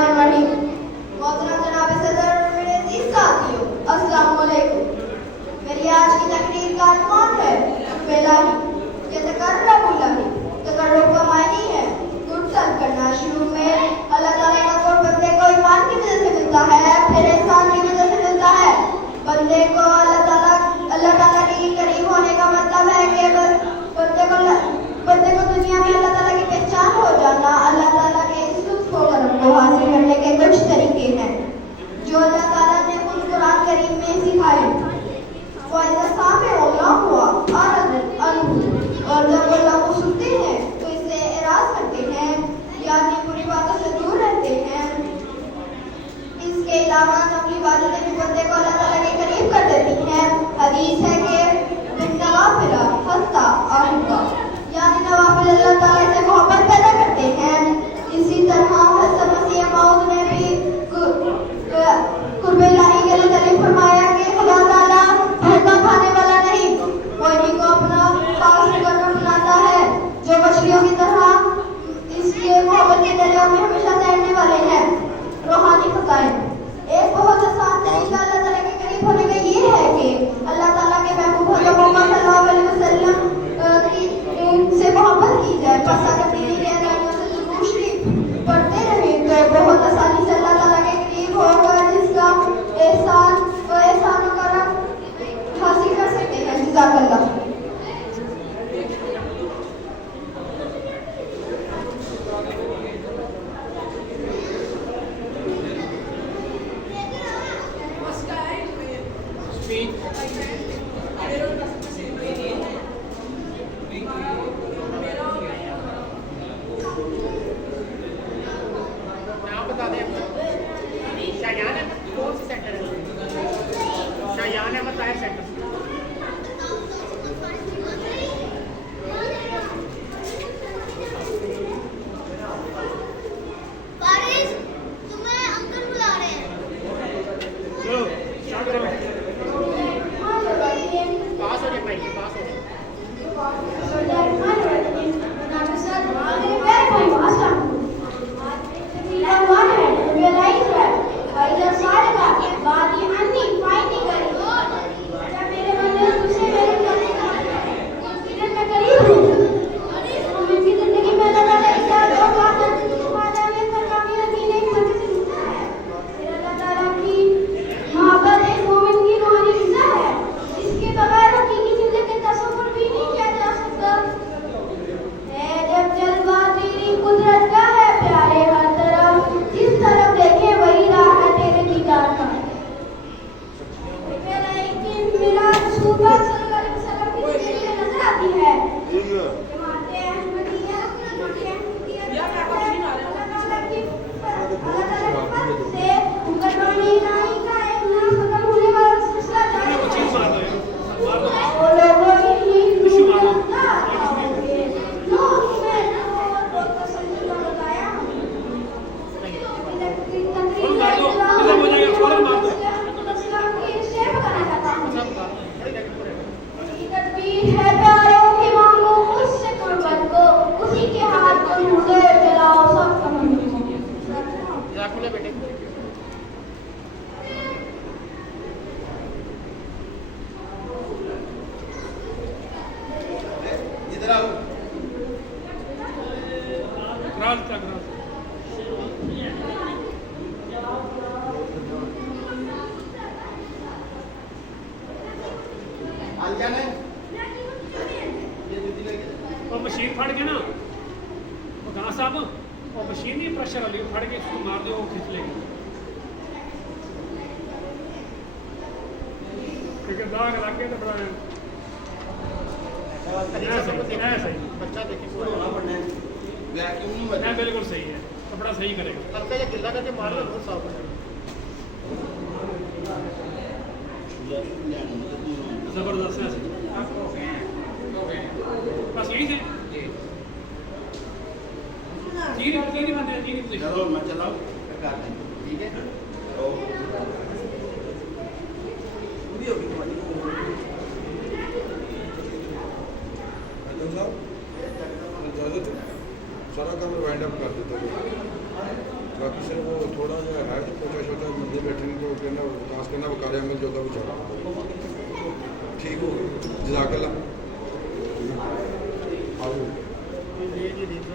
बिस्मिल्लाहिर्रहमानिर्रहीम। मोहतरम जनाब सदर, मेरे अजीज साथियों, अस्सलाम वालेकुम। मेरी आज की तकरीर का अनवान है बेलाही, ये तकर्रुबुल्लाही। तकर्रुब का मायने है गुरसत करना। शुरू में अल्लाह ताला का कुर्ब बंदे को ईमान की वजह से मिलता है, फिर एहसान की वजह से मिलता है। बंदे को अल्लाह ताला के करीब होने का मतलब है कि बंदे को दुनिया में अल्लाह ताला की पहचान हो जाना। अल्लाह ताला के इस लुत्फ को करम को हासिल करने के कुछ तरीके हैं जो अल्लाह ताला ने खुद कुरान करीम में सिखाए। और जब वो लोग सुनते हैं तो इससे एराज करते हैं, यानी बुरी बातों से दूर रहते हैं। इसके अलावा नफली इबादतें भी बंदे को अल्लाह ताला के करीब कर देती हैं। हदीस है कि नवाफिल हस्ता आहिबा, यानी नवाफिल अल्लाह ताला से मोहब्बत पैदा करते हैं। इसी तरह हज़रत मसीह मौद ने भी कुर्ब इलाही के लिए तारीफ फरमाया कि खुदा ताला धोखा खाने वाला नहीं, वो इन्हीं को अपना खास मुकर्रम बनाता है जो मछलियों की तरह इसके मोहब्बत के दरिया में हमेशा तैरने वाले हैं। रूहानी फज़ाइल, एक बहुत आसान तरीका अल्लाह ताला के करीब होने का ये है कि अल्लाह ताला के महबूब मोहम्मद सल्लल्लाहु अलैहि वसल्लम से मोहब्बत की जाए। बस अगर दिली गहराइयों से दुरूद शरीफ पढ़ते रहे तो बहुत आसानी से अल्लाह ताला के करीब होगा, जिसका एहसान व करम हासिल कर सकते हैं। जज़ाकल्लाह। मशीन फट के ना गां साहब और मशीन नहीं प्रेशर वाली फट के इसको मार दो, खींच लेगी। क्योंकि दाग लग गया तो बड़ा सही बच्चा देखिए बिल्कुल सही है, कपड़ा सही करेगा। हल्का या गिल्ला करके मार लो, बहुत साफ हो जाएगा। जबरदस्त है बस यही थे तीन बंदे तीन। चलो मैं चलाओ, ठीक है। सारा काम वाइंड अप कर देता हूँ। बाकी सिर्फ वो थोड़ा जो है तो छोटा छोटा बंदे बैठे हैं तो कहना विकास करना वो कार्य अमल जो का भी ठीक हो गया जजाकल्ला जी जी